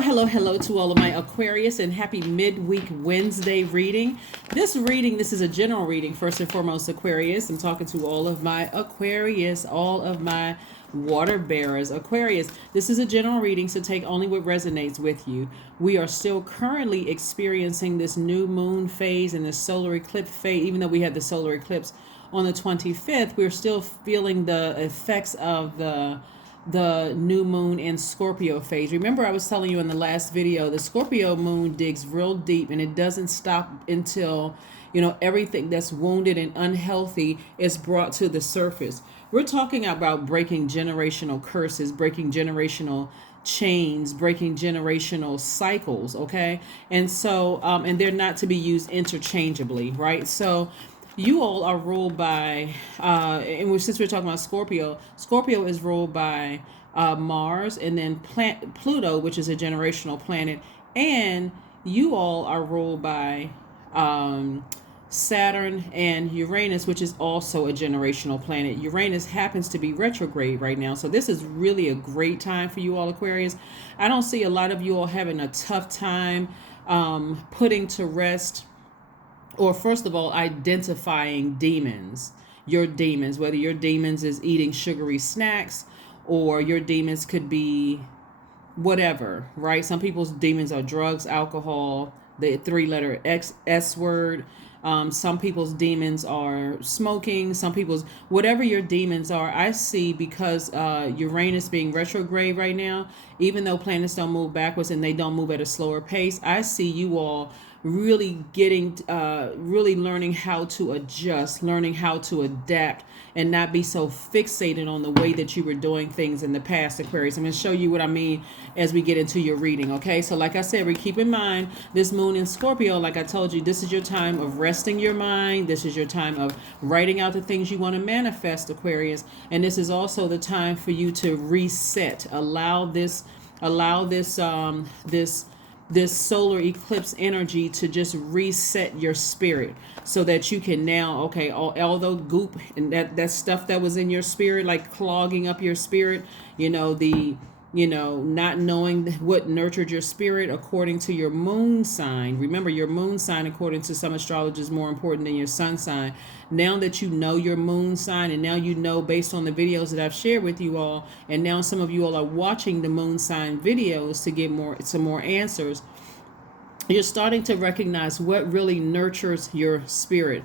Hello to all of my Aquarius and happy midweek Wednesday reading. This is a general reading, first and foremost, Aquarius. I'm talking to all of my Aquarius, all of my water bearers. Aquarius, this is a general reading, so take only what resonates with you. We are still currently experiencing this new moon phase and the solar eclipse phase. Even though we had the solar eclipse on the 25th, we're still feeling the effects of the new moon in Scorpio phase. Remember, I was telling you in the last video, the Scorpio moon digs real deep and it doesn't stop until, everything that's wounded and unhealthy is brought to the surface. We're talking about breaking generational curses, breaking generational chains, breaking generational cycles, okay? And so, and they're not to be used interchangeably, right? So, you all are ruled by, and since we're talking about Scorpio, Scorpio is ruled by Mars and then Pluto, which is a generational planet, and you all are ruled by Saturn and Uranus, which is also a generational planet. Uranus happens to be retrograde right now, so this is really a great time for you all, Aquarius. I don't see a lot of you all having a tough time putting to rest, or first of all, identifying demons, your demons, whether your demons is eating sugary snacks or your demons could be whatever, right? Some people's demons are drugs, alcohol, the three-letter S word. Some people's demons are smoking. Some people's, whatever your demons are, I see, because Uranus being retrograde right now, even though planets don't move backwards and they don't move at a slower pace, I see you all really really learning how to adjust, learning how to adapt, and not be so fixated on the way that you were doing things in the past, Aquarius. I'm going to show you what I mean as we get into your reading, okay? So like I said, we keep in mind this moon in Scorpio, like I told you, this is your time of resting your mind. This is your time of writing out the things you want to manifest, Aquarius. And this is also the time for you to reset. Allow this solar eclipse energy to just reset your spirit so that you can now, okay, all the goop and that stuff that was in your spirit, like clogging up your spirit, not knowing what nurtured your spirit according to your moon sign. Remember, your moon sign, according to some astrologers, is more important than your sun sign. Now that you know your moon sign, and now you know based on the videos that I've shared with you all, and now some of you all are watching the moon sign videos to get some more answers, you're starting to recognize what really nurtures your spirit.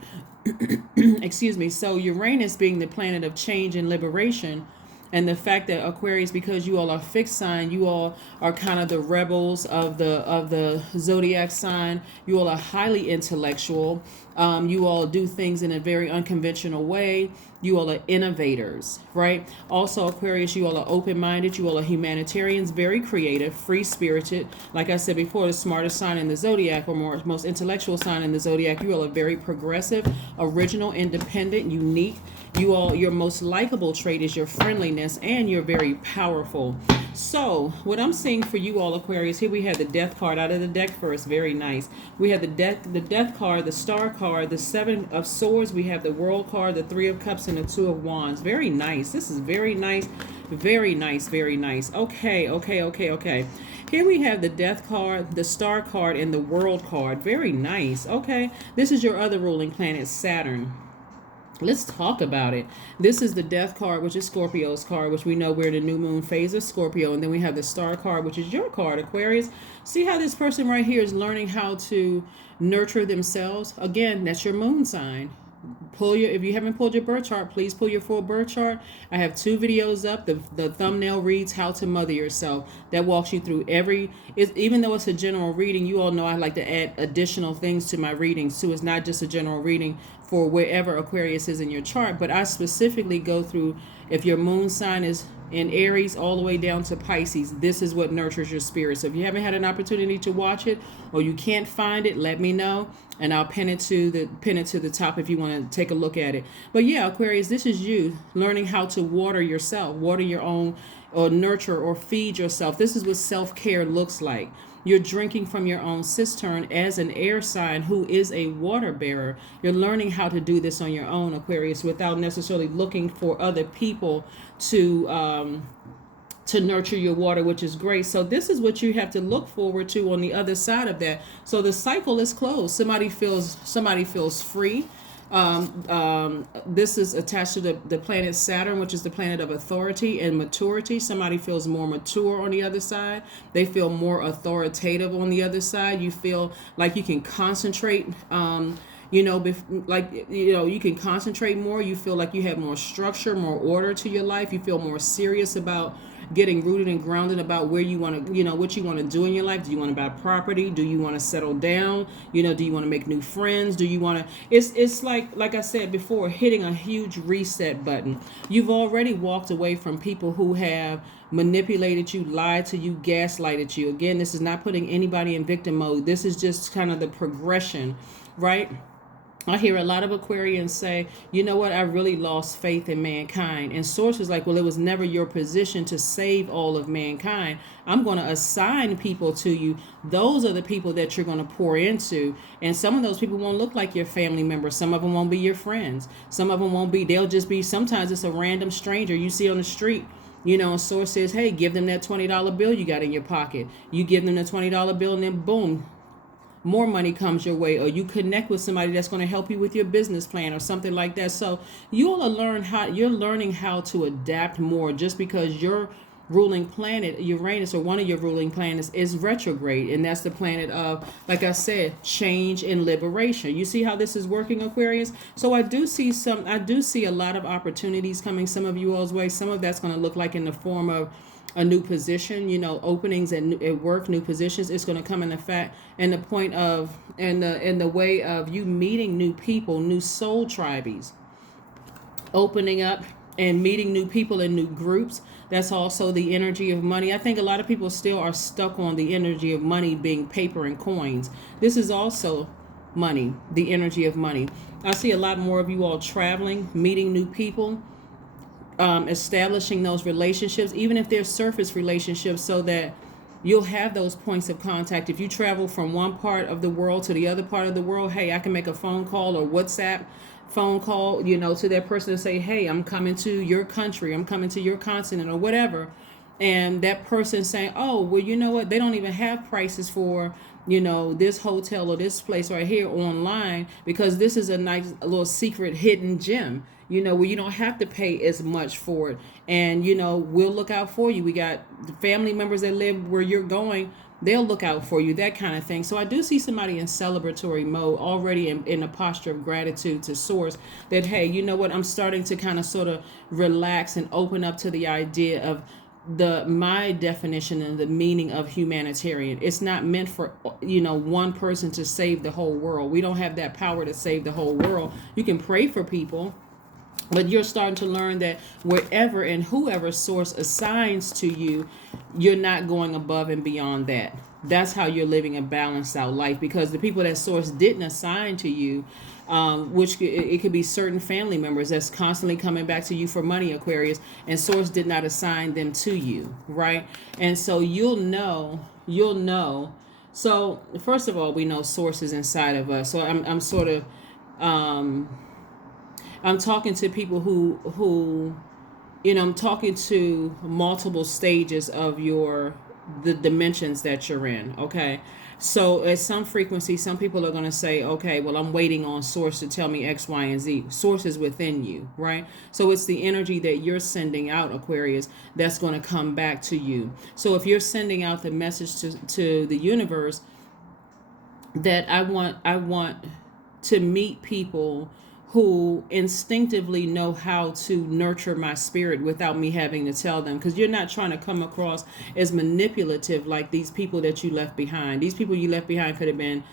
Excuse me. So Uranus being the planet of change and liberation, and the fact that Aquarius, because you all are fixed sign, you all are kind of the rebels of the Zodiac sign. You all are highly intellectual. You all do things in a very unconventional way. You all are innovators, right? Also, Aquarius, you all are open-minded. You all are humanitarians, very creative, free-spirited. Like I said before, the smartest sign in the Zodiac, or most intellectual sign in the Zodiac. You all are very progressive, original, independent, unique. You all, your most likable trait is your friendliness, and you're very powerful. So what I'm seeing for you all, Aquarius, here we have the Death card out of the deck first. Very nice. We have the Death card, the Star card, the Seven of Swords. We have the World card, the Three of Cups, and the Two of Wands. Very nice. This is very nice. Very nice. Very nice. Okay. Here we have the Death card, the Star card, and the World card. Very nice. Okay. This is your other ruling planet, Saturn. Let's talk about it. This is the Death card, which is Scorpio's card, which we know we're in the new moon phase of Scorpio. And then we have the Star card, which is your card, Aquarius. See how this person right here is learning how to nurture themselves? Again, that's your moon sign. If you haven't pulled your birth chart, please pull your full birth chart. I have 2 videos up. The thumbnail reads How to Mother Yourself. That walks you through even though it's a general reading, you all know I like to add additional things to my readings too. It's not just a general reading for wherever Aquarius is in your chart, but I specifically go through if your moon sign is in Aries all the way down to Pisces. This is what nurtures your spirit. So if you haven't had an opportunity to watch it, or you can't find it, let me know, and I'll pin it to the top if you want to take a look at it. But yeah, Aquarius, this is you learning how to water yourself, water your own, or nurture or feed yourself. This is what self-care looks like. You're drinking from your own cistern as an air sign who is a water bearer. You're learning how to do this on your own, Aquarius, without necessarily looking for other people to to nurture your water, which is great. So this is what you have to look forward to on the other side of that. So the cycle is closed. Somebody feels free. This is attached to the planet Saturn, which is the planet of authority and maturity. Somebody feels more mature on the other side. They feel more authoritative on the other side. You feel like you can concentrate. You can concentrate more. You feel like you have more structure, more order to your life. You feel more serious about getting rooted and grounded about where you want to, what you want to do in your life. Do you want to buy property? Do you want to settle down? Do you want to make new friends? Do you want to, it's like I said before, hitting a huge reset button. You've already walked away from people who have manipulated you, lied to you, gaslighted you. Again, this is not putting anybody in victim mode. This is just kind of the progression, right? I hear a lot of Aquarians say, you know what, I really lost faith in mankind. And Source is like, well, it was never your position to save all of mankind. I'm going to assign people to you. Those are the people that you're going to pour into. And some of those people won't look like your family members. Some of them won't be your friends. Some of them won't be, they'll just be, sometimes it's a random stranger you see on the street. Source says, hey, give them that $20 bill you got in your pocket. You give them the $20 bill and then boom, more money comes your way, or you connect with somebody that's going to help you with your business plan or something like that. So you're learning how to adapt more, just because your ruling planet, Uranus, or one of your ruling planets, is retrograde. And that's the planet of, like I said, change and liberation. You see how this is working, Aquarius? So I do see a lot of opportunities coming some of you all's way. Some of that's going to look like in the form of a new position, openings at work, new positions. It's going to come in effect, and the point of, and the way of you meeting new people, new soul tribes, opening up and meeting new people in new groups. That's also the energy of money. I think a lot of people still are stuck on the energy of money being paper and coins. This is also money, the energy of money. I see a lot more of you all traveling, meeting new people, establishing those relationships, even if they're surface relationships, so that you'll have those points of contact. If you travel from one part of the world to the other part of the world, hey, I can make a phone call or WhatsApp phone call, to that person and say, hey, I'm coming to your country, I'm coming to your continent, or whatever. And that person saying, oh, well, you know what? They don't even have prices for, this hotel or this place right here online, because this is a little secret hidden gem, where you don't have to pay as much for it. And, we'll look out for you. We got family members that live where you're going. They'll look out for you, that kind of thing. So I do see somebody in celebratory mode already, in a posture of gratitude to Source, that, hey, you know what? I'm starting to kind of sort of relax and open up to the idea of my definition and the meaning of humanitarian. It's not meant for, one person to save the whole world. We don't have that power to save the whole world. You can pray for people, but you're starting to learn that wherever and whoever Source assigns to you, you're not going above and beyond that. That's how you're living a balanced out life, because the people that Source didn't assign to you, which it could be certain family members that's constantly coming back to you for money, Aquarius, and Source did not assign them to you, right? And so you'll know. So first of all, we know Source is inside of us. So I'm sort of, I'm talking to people who I'm talking to multiple stages of the dimensions that you're in. Okay. So at some frequency, some people are going to say, okay, well, I'm waiting on Source to tell me X, Y, and Z. Source is within you, right? So it's the energy that you're sending out, Aquarius, that's going to come back to you. So if you're sending out the message to the universe that I want to meet people who instinctively know how to nurture my spirit without me having to tell them, because you're not trying to come across as manipulative like these people that you left behind. These people you left behind could have been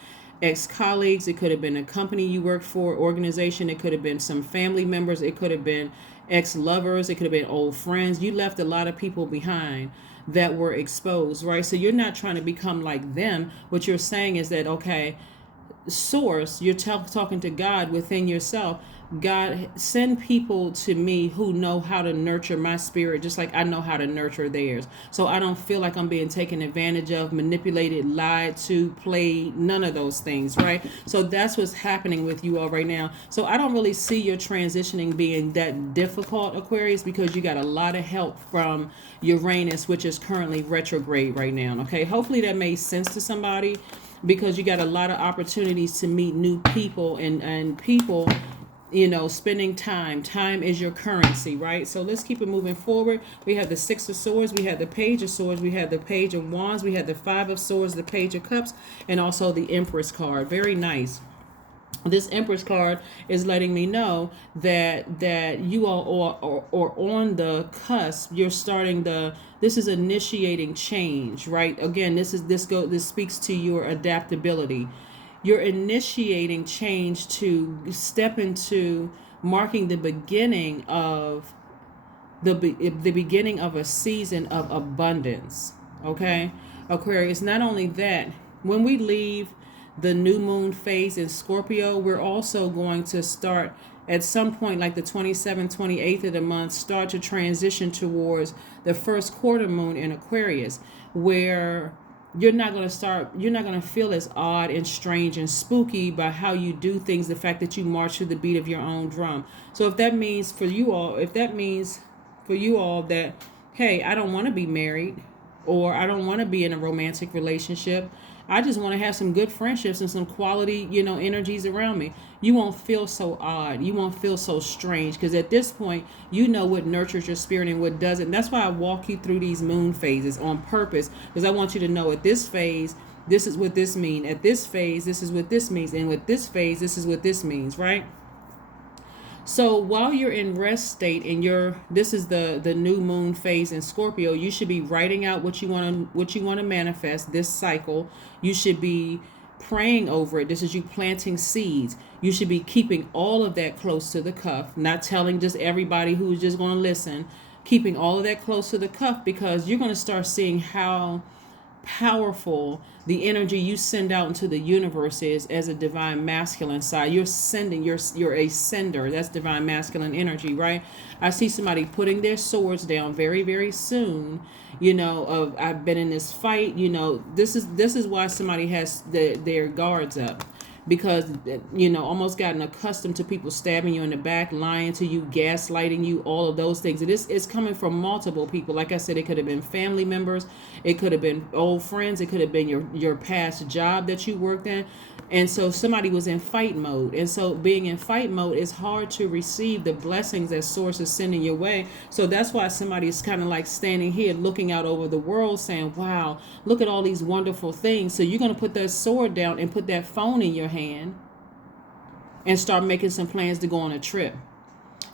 ex-colleagues, it could have been a company you worked for, organization, it could have been some family members, it could have been ex-lovers, it could have been old friends. You left a lot of people behind that were exposed, right? So you're not trying to become like them. What you're saying is that, okay, Source, you're talking to God within yourself. God, send people to me who know how to nurture my spirit just like I know how to nurture theirs. So I don't feel like I'm being taken advantage of, manipulated, lied to, played, none of those things, right? So that's what's happening with you all right now. So I don't really see your transitioning being that difficult, Aquarius, because you got a lot of help from Uranus, which is currently retrograde right now. Okay, hopefully that made sense to somebody, because you got a lot of opportunities to meet new people, and people, spending time is your currency, right? So let's keep it moving forward. We have the Six of Swords, we have the Page of Swords, we have the Page of Wands, we have the Five of Swords, the Page of Cups, and also the Empress card. Very nice. This Empress card is letting me know that you all are on the cusp. You're starting this is initiating change, right? Again, this speaks to your adaptability. You're initiating change to step into marking the beginning of the beginning of a season of abundance. Okay, Aquarius. Not only that, when we leave the new moon phase in Scorpio, we're also going to start at some point, like the 27th, 28th of the month, start to transition towards the first quarter moon in Aquarius, where you're not going to feel as odd and strange and spooky by how you do things, the fact that you march to the beat of your own drum. So if that means for you all that, hey, I don't want to be married, or I don't want to be in a romantic relationship, I just want to have some good friendships and some quality, energies around me, you won't feel so odd. You won't feel so strange, because at this point, you know what nurtures your spirit and what doesn't. That's why I walk you through these moon phases on purpose, because I want you to know at this phase, this is what this means. At this phase, this is what this means. And with this phase, this is what this means, right? So while you're in rest state and this is the new moon phase in Scorpio, you should be writing out what you want to manifest this cycle. You should be praying over it. This is you planting seeds. You should be keeping all of that close to the cuff, not telling just everybody who's just going to listen, keeping all of that close to the cuff, because you're going to start seeing how powerful the energy you send out into the universe is as a divine masculine side. You're sending, you're a sender. That's divine masculine energy, right? I see somebody putting their swords down very, very soon. I've been in this fight. This is why somebody has their guards up, because almost gotten accustomed to people stabbing you in the back, lying to you, gaslighting you, all of those things. It's coming from multiple people. Like I said, it could have been family members, it could have been old friends, it could have been your past job that you worked in. And so somebody was in fight mode. And so being in fight mode, is hard to receive the blessings that source is sending your way. So that's why somebody is kind of like standing here looking out over the world saying, wow, look at all these wonderful things. So you're going to put that sword down and put that phone in your hand and start making some plans to go on a trip.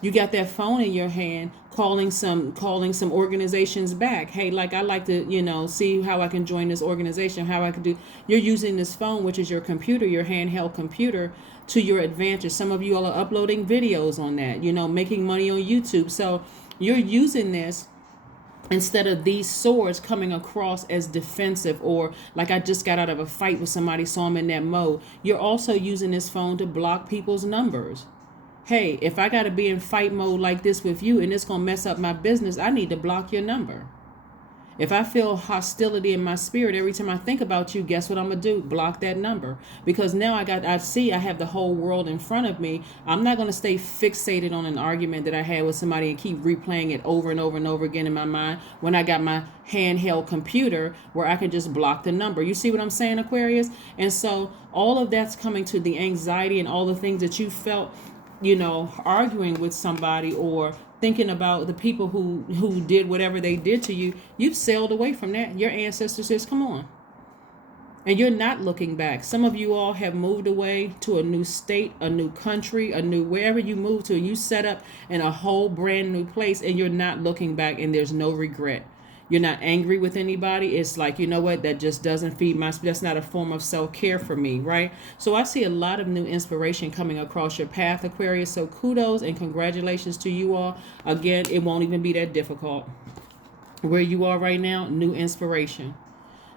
You got that phone in your hand, calling some organizations back. Hey, like, I like to, see how I can join this organization, how I can do. You're using this phone, which is your computer, your handheld computer, to your advantage. Some of you all are uploading videos on that, making money on YouTube. So you're using this instead of these swords coming across as defensive, or like I just got out of a fight with somebody, so I'm in that mode. You're also using this phone to block people's numbers. Hey, if I got to be in fight mode like this with you and it's going to mess up my business, I need to block your number. If I feel hostility in my spirit every time I think about you, guess what I'm going to do? Block that number. Because now I have the whole world in front of me. I'm not going to stay fixated on an argument that I had with somebody and keep replaying it over and over and over again in my mind, when I got my handheld computer where I can just block the number. You see what I'm saying, Aquarius? And so all of that's coming to the anxiety and all the things that you felt, arguing with somebody or thinking about the people who did whatever they did to you. You've sailed away from that. Your ancestors says, come on. And you're not looking back. Some of you all have moved away to a new state, a new country, wherever you move to, you set up in a whole brand new place, and you're not looking back, and there's no regret. You're not angry with anybody. It's like, you know what, that just doesn't feed my, that's not a form of self-care for me, right? So I see a lot of new inspiration coming across your path, Aquarius. So kudos and congratulations to you all. Again, it won't even be that difficult. Where you are right now, new inspiration.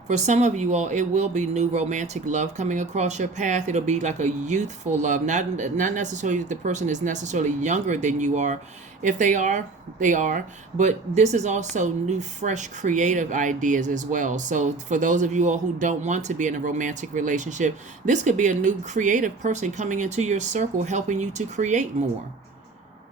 For some of you all, it will be new romantic love coming across your path. It'll be like a youthful love, not necessarily that the person is necessarily younger than you are. If they are, they are. But this is also new, fresh, creative ideas as well. So for those of you all who don't want to be in a romantic relationship, this could be a new creative person coming into your circle, helping you to create more.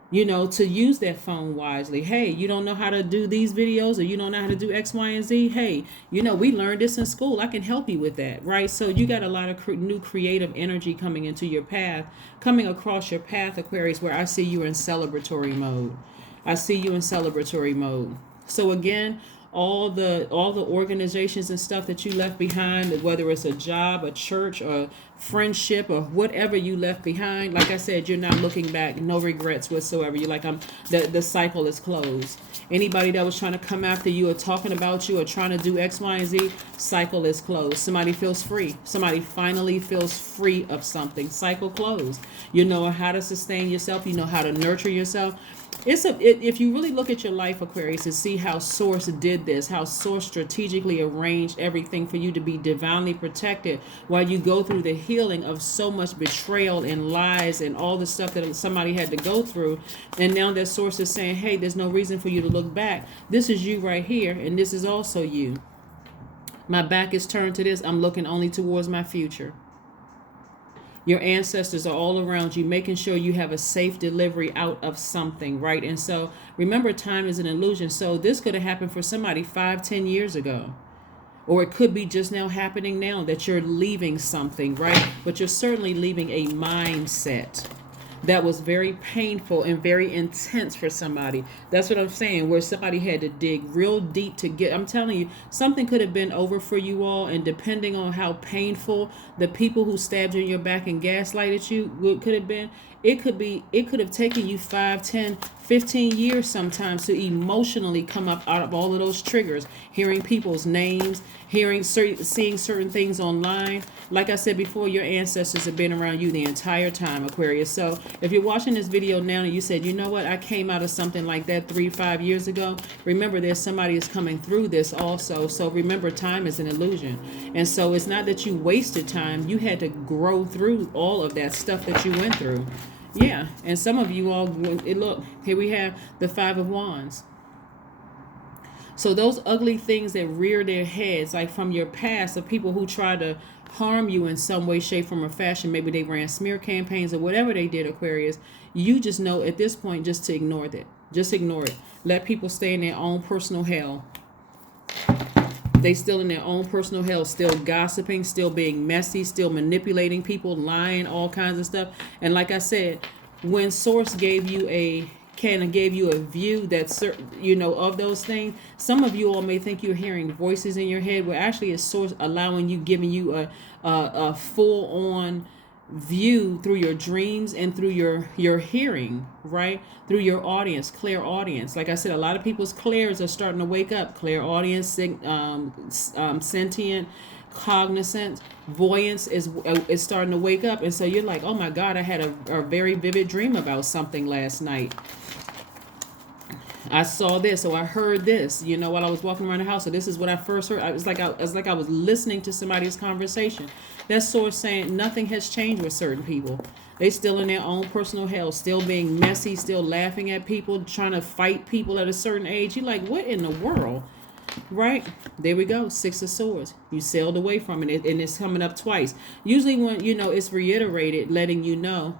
You know, to use that phone wisely. Hey, you don't know how to do these videos, or you don't know how to do X, Y, and Z. Hey, you know, we learned this in school. I can help you with that, right? So you got a lot of new creative energy coming into your path, coming across your path, Aquarius, where I see you in celebratory mode. I see you in celebratory mode. So again, all the organizations and stuff that you left behind, whether it's a job, a church, or friendship, or whatever you left behind, like I said, you're not looking back, no regrets whatsoever. You're like, the cycle is closed. Anybody that was trying to come after you or talking about you or trying to do X, Y, and Z, cycle is closed. Somebody feels free. Somebody finally feels free of something. Cycle closed. You know how to sustain yourself. You know how to nurture yourself. If you really look at your life, Aquarius, and see how Source did this, how Source strategically arranged everything for you to be divinely protected while you go through the healing of so much betrayal and lies and all the stuff that somebody had to go through. And now that Source is saying, hey, there's no reason for you to look back. This is you right here, and this is also you. My back is turned to this. I'm looking only towards my future. Your ancestors are all around you, making sure you have a safe delivery out of something, right? And so remember, time is an illusion. So this could have happened for somebody 5-10 years ago. Or it could be just now happening now that you're leaving something, right? But you're certainly leaving a mindset that was very painful and very intense for somebody. That's what I'm saying, where somebody had to dig real deep to get. I'm telling you, something could have been over for you all, and depending on how painful the people who stabbed you in your back and gaslighted you could have been, it could have taken you 5, 10, 15 years sometimes to emotionally come up out of all of those triggers, hearing people's names, seeing certain things online. Like I said before, your ancestors have been around you the entire time, Aquarius. So if you're watching this video now and you said, you know what, I came out of something like that 3-5 years ago, remember there's somebody is coming through this also. So remember, time is an illusion. And so it's not that you wasted time. You had to grow through all of that stuff that you went through. Yeah, and some of you all, look, here we have the 5 of Wands. So those ugly things that rear their heads, like from your past, of people who tried to harm you in some way, shape, form, or fashion, maybe they ran smear campaigns or whatever they did, Aquarius, you just know at this point just to ignore it. Just ignore it. Let people stay in their own personal hell. They still in their own personal hell, still gossiping, still being messy, still manipulating people, lying, all kinds of stuff. And like I said, when Source gave you a view that's, you know, of those things, some of you all may think you're hearing voices in your head, where actually it's Source giving you a full on view through your dreams and through your hearing, right? Through your audience, clear audience. Like I said, a lot of people's clairs are starting to wake up. Clear audience, sentient, cognizant, voyance is starting to wake up. And so you're like, oh my God, I had a very vivid dream about something last night. I saw this, or I heard this, you know, while I was walking around the house. So this is what I first heard. I was like I was listening to somebody's conversation. That Source saying nothing has changed with certain people. They still in their own personal hell, still being messy, still laughing at people, trying to fight people at a certain age. You're like, what in the world? Right? There we go. 6 of Swords. You sailed away from it, and it's coming up twice. Usually when, you know, it's reiterated, letting you know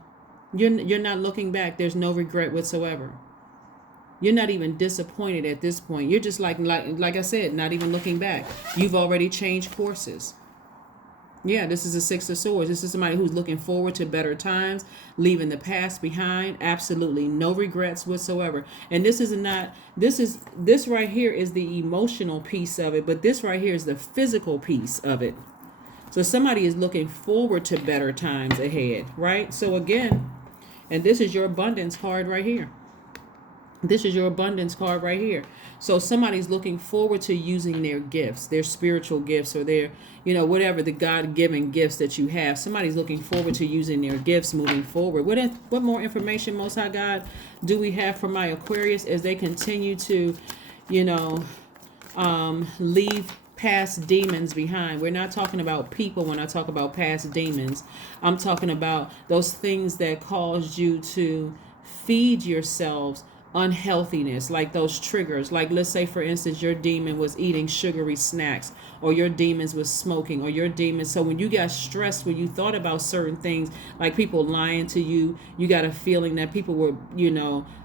you're not looking back. There's no regret whatsoever. You're not even disappointed at this point. You're just like I said, not even looking back. You've already changed courses. Yeah, this is a 6 of Swords. This is somebody who's looking forward to better times, leaving the past behind. Absolutely no regrets whatsoever. And this right here is the emotional piece of it, but this right here is the physical piece of it. So somebody is looking forward to better times ahead, right? So again, and this is your abundance card right here. This is your abundance card right here. So somebody's looking forward to using their gifts, their spiritual gifts, or their, you know, whatever the God-given gifts that you have. Somebody's looking forward to using their gifts moving forward. What more information, Most High God, do we have for my Aquarius as they continue to, you know, leave past demons behind. We're not talking about people when I talk about past demons. I'm talking about those things that caused you to feed yourselves unhealthiness, like those triggers. Like, let's say for instance your demon was eating sugary snacks, or your demons was smoking, or your demons. So when you got stressed, when you thought about certain things, like people lying to you, you got a feeling that people were,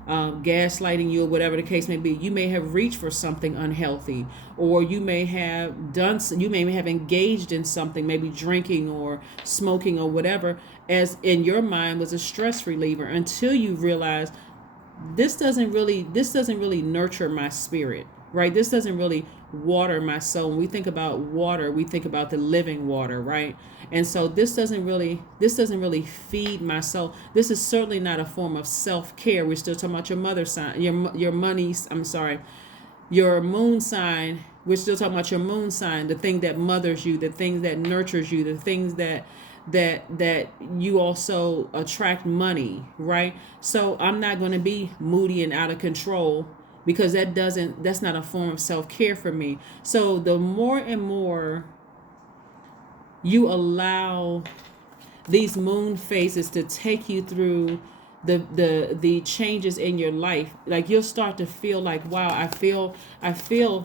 gaslighting you, or whatever the case may be, you may have reached for something unhealthy, or you may have engaged in something, maybe drinking or smoking or whatever, as in your mind was a stress reliever, until you realize this doesn't really nurture my spirit, right? This doesn't really water my soul. When we think about water, we think about the living water, right? And so this doesn't really feed my soul. This is certainly not a form of self-care. We're still talking about your mother sign, your moon sign. We're still talking about your moon sign, the thing that mothers you, the thing that nurtures you, the things that you also attract money, right? So I'm not going to be moody and out of control, because that's not a form of self-care for me. So the more and more you allow these moon phases to take you through the changes in your life, like you'll start to feel like, wow, I feel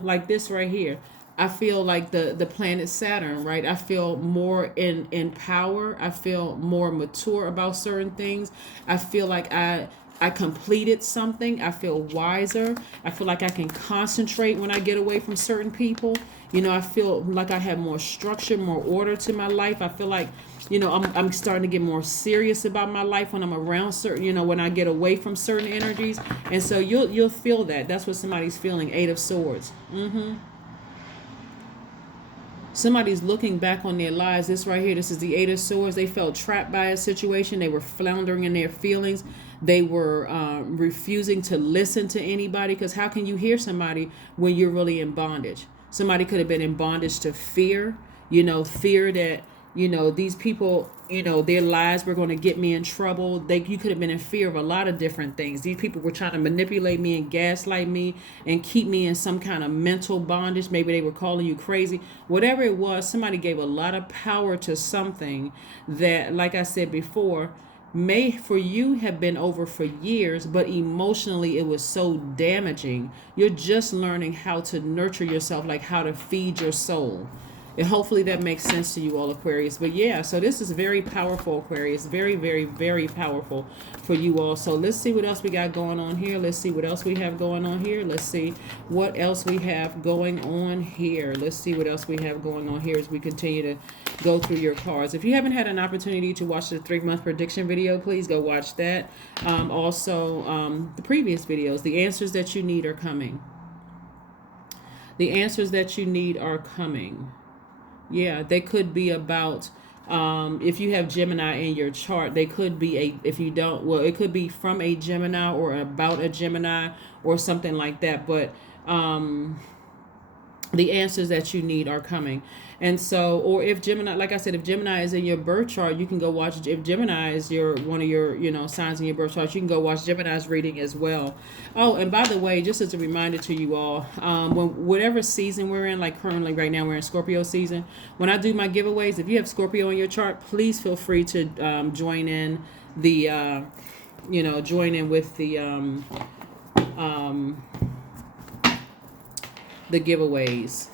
like this right here. I feel like the planet Saturn, right? I feel more in power. I feel more mature about certain things. I feel like I completed something. I feel wiser. I feel like I can concentrate when I get away from certain people. I feel like I have more structure, more order to my life. I feel like, I'm starting to get more serious about my life when I'm around certain, when I get away from certain energies. And so you'll feel that. That's what somebody's feeling. 8 of Swords. Somebody's looking back on their lives. This right here, this is the 8 of Swords. They felt trapped by a situation. They were floundering in their feelings. They were refusing to listen to anybody, because how can you hear somebody when you're really in bondage? Somebody could have been in bondage to fear, fear that, these people, their lies were going to get me in trouble. You could have been in fear of a lot of different things. These people were trying to manipulate me and gaslight me and keep me in some kind of mental bondage. Maybe they were calling you crazy. Whatever it was, somebody gave a lot of power to something that, like I said before, may for you have been over for years, but emotionally it was so damaging. You're just learning how to nurture yourself, like how to feed your soul. And hopefully that makes sense to you all, Aquarius. But yeah, so this is very powerful, Aquarius. Very, very, very powerful for you all. So let's see what else we got going on here. Let's see what else we have going on here. Let's see what else we have going on here. Let's see what else we have going on here as we continue to go through your cards. If you haven't had an opportunity to watch the 3-month prediction video, please go watch that. Also, the previous videos. The answers that you need are coming. The answers that you need are coming. Yeah, they could be about, if you have Gemini in your chart, they could be if you don't, well, it could be from a Gemini or about a Gemini or something like that. But the answers that you need are coming. And so, or if Gemini, like I said, if Gemini is in your birth chart, you can go watch. If Gemini is one of your signs in your birth chart, you can go watch Gemini's reading as well. Oh, and by the way, just as a reminder to you all, whatever season we're in, like currently right now we're in Scorpio season. When I do my giveaways, if you have Scorpio in your chart, please feel free to join in with the giveaways.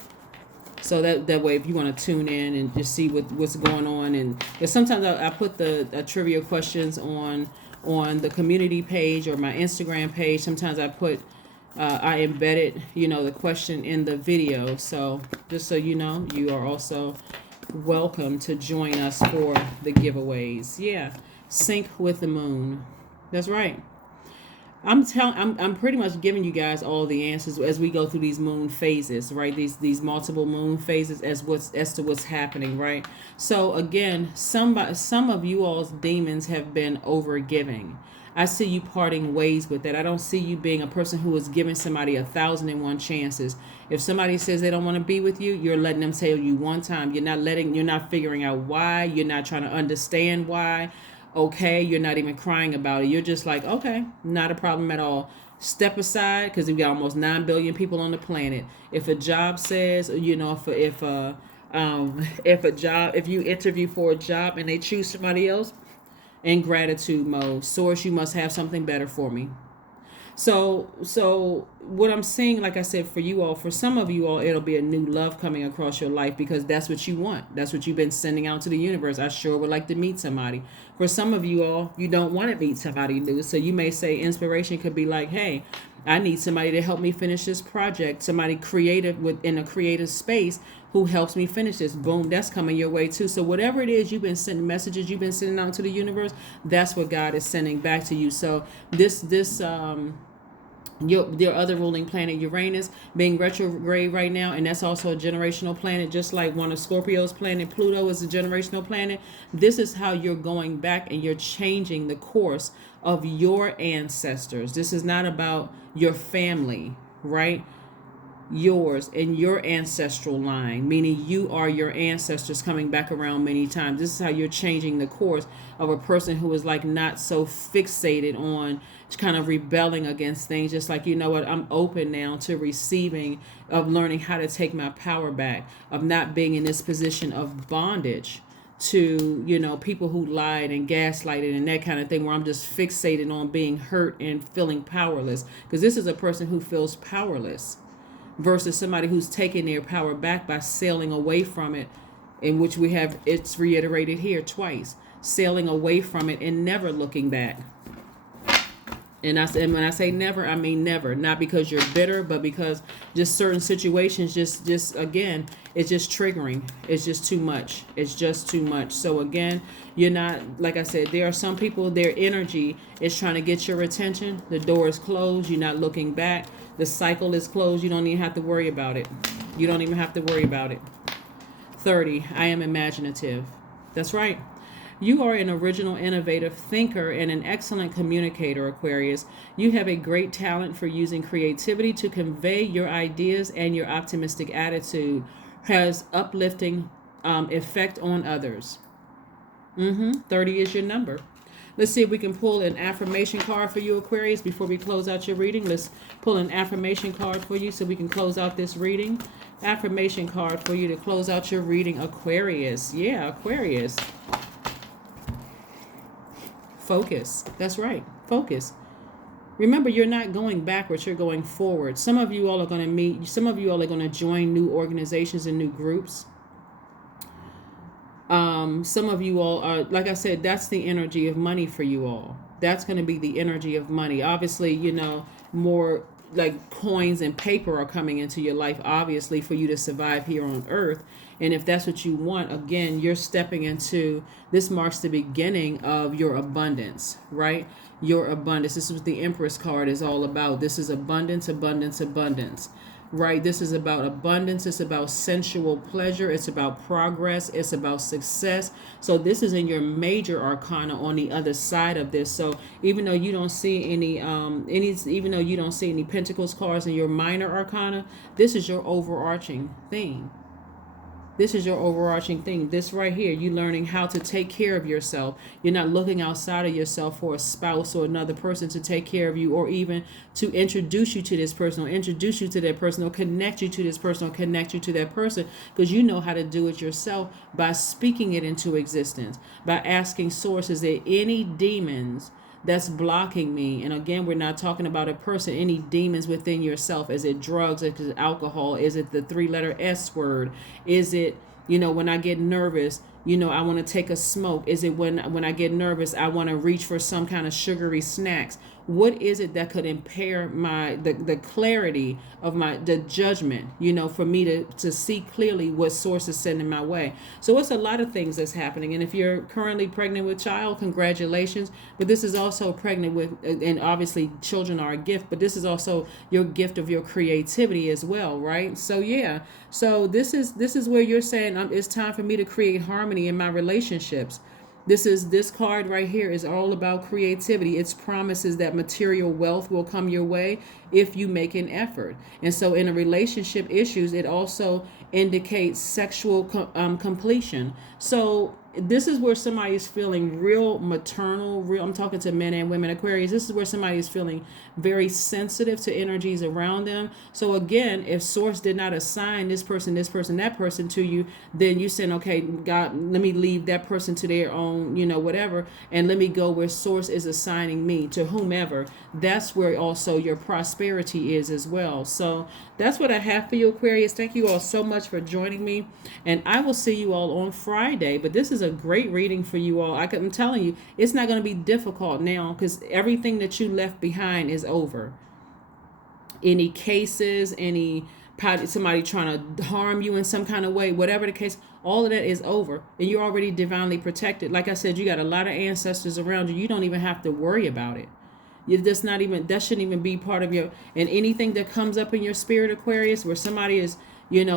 So that way, if you want to tune in and just see what's going on, and because sometimes I put the trivia questions on the community page or my Instagram page. Sometimes I put I embedded the question in the video. So just so you know, you are also welcome to join us for the giveaways. Yeah, sync with the moon. That's right. I'm pretty much giving you guys all the answers as we go through these moon phases, right? These multiple moon phases as to what's happening, right? So again, some of you all's demons have been overgiving. I see you parting ways with that. I don't see you being a person who is giving somebody 1,001 chances. If somebody says they don't want to be with you, you're letting them tell you one time. You're not figuring out why. You're not trying to understand why. Okay, you're not even crying about it. You're just like, okay, not a problem at all. Step aside, because we've got almost 9 billion people on the planet. If a job says, if you interview for a job and they choose somebody else, in gratitude mode, source, you must have something better for me. So what I'm saying, like I said, for you all, for some of you all, it'll be a new love coming across your life, because that's what you want. That's what you've been sending out to the universe. I sure would like to meet somebody. For some of you all, you don't want to meet somebody new. So you may say inspiration could be like, hey, I need somebody to help me finish this project. Somebody creative within a creative space who helps me finish this. Boom, that's coming your way too. So whatever it is you've been sending, messages you've been sending out to the universe, that's what God is sending back to you. So your other ruling planet, Uranus, being retrograde right now, and that's also a generational planet, just like one of Scorpio's planet, Pluto, is a generational planet. This is how you're going back and you're changing the course of your ancestors. This is not about your family, right? Yours and your ancestral line, meaning you are your ancestors coming back around many times. This is how you're changing the course of a person who is like not so fixated on kind of rebelling against things. Just like, you know what, I'm open now to receiving, of learning how to take my power back, of not being in this position of bondage to, people who lied and gaslighted and that kind of thing, where I'm just fixated on being hurt and feeling powerless. Because this is a person who feels powerless, versus somebody who's taking their power back by sailing away from it, in which we have, it's reiterated here twice, sailing away from it and never looking back. And when I say never, I mean never. Not because you're bitter, but because just certain situations, just again, it's just triggering. It's just too much. It's just too much. So again, you're not, like I said, there are some people, their energy is trying to get your attention. The door is closed. You're not looking back. The cycle is closed. You don't even have to worry about it. You don't even have to worry about it. 30, I am imaginative. That's right. You are an original, innovative thinker and an excellent communicator, Aquarius. You have a great talent for using creativity to convey your ideas, and your optimistic attitude has uplifting effect on others. 30 is your number. Let's see if we can pull an affirmation card for you, Aquarius, before we close out your reading. Let's pull an affirmation card for you so we can close out this reading. Affirmation card for you to close out your reading, Aquarius. Yeah, Aquarius. Focus. That's right. Focus. Remember, you're not going backwards, you're going forward. Some of you all are going to meet, some of you all are going to join new organizations and new groups. Some of you all are, like I said, that's the energy of money for you all. That's going to be the energy of money. Obviously, more like coins and paper are coming into your life, obviously, for you to survive here on earth. And if that's what you want, again, you're stepping into, this marks the beginning of your abundance, right? Your abundance. This is what the Empress card is all about. This is abundance, abundance, abundance, right? This is about abundance. It's about sensual pleasure. It's about progress. It's about success. So this is in your major arcana on the other side of this. So even though you don't see any Pentacles cards in your minor arcana, this is your overarching theme. This is your overarching thing. This right here, you learning how to take care of yourself. You're not looking outside of yourself for a spouse or another person to take care of you, or even to introduce you to this person, or introduce you to that person, or connect you to this person, or connect you to that person, because you know how to do it yourself by speaking it into existence, by asking source, is there any demons that's blocking me? And again, we're not talking about a person, any demons within yourself. Is it drugs? Is it alcohol? Is it the 3-letter S word? Is it, when I get nervous, I want to take a smoke? Is it when I get nervous, I want to reach for some kind of sugary snacks? What is it that could impair the clarity of the judgment, for me to see clearly what source is sending my way? So it's a lot of things that's happening. And if you're currently pregnant with child, congratulations. But this is also pregnant with, and obviously children are a gift, but this is also your gift of your creativity as well, right? So yeah. So this is where you're saying it's time for me to create harmony in my relationships. This card right here is all about creativity. It promises that material wealth will come your way if you make an effort. And so in a relationship issues, it also indicates sexual completion. So this is where somebody is feeling real maternal, real, I'm talking to men and women Aquarius. This is where somebody is feeling very sensitive to energies around them. So again, if source did not assign this person, that person to you, then you saying, okay, God, let me leave that person to their own, whatever, and let me go where source is assigning me to whomever. That's where also your prosperity is as well. So that's what I have for you, Aquarius. Thank you all so much for joining me, and I will see you all on Friday. But this is a great reading for you all. I'm telling you, it's not going to be difficult now, because everything that you left behind is over. Any cases, somebody trying to harm you in some kind of way, whatever the case, all of that is over, and you're already divinely protected. Like I said, you got a lot of ancestors around you. You don't even have to worry about it. That shouldn't even be part of your, and anything that comes up in your spirit, Aquarius, where somebody is,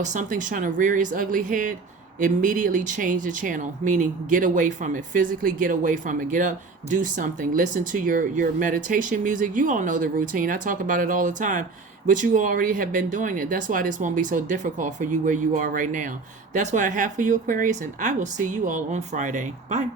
something's trying to rear its ugly head, immediately change the channel, meaning get away from it, physically get away from it, get up, do something, listen to your meditation music. You all know the routine. I talk about it all the time, but you already have been doing it. That's why this won't be so difficult for you where you are right now. That's what I have for you, Aquarius, and I will see you all on Friday. Bye.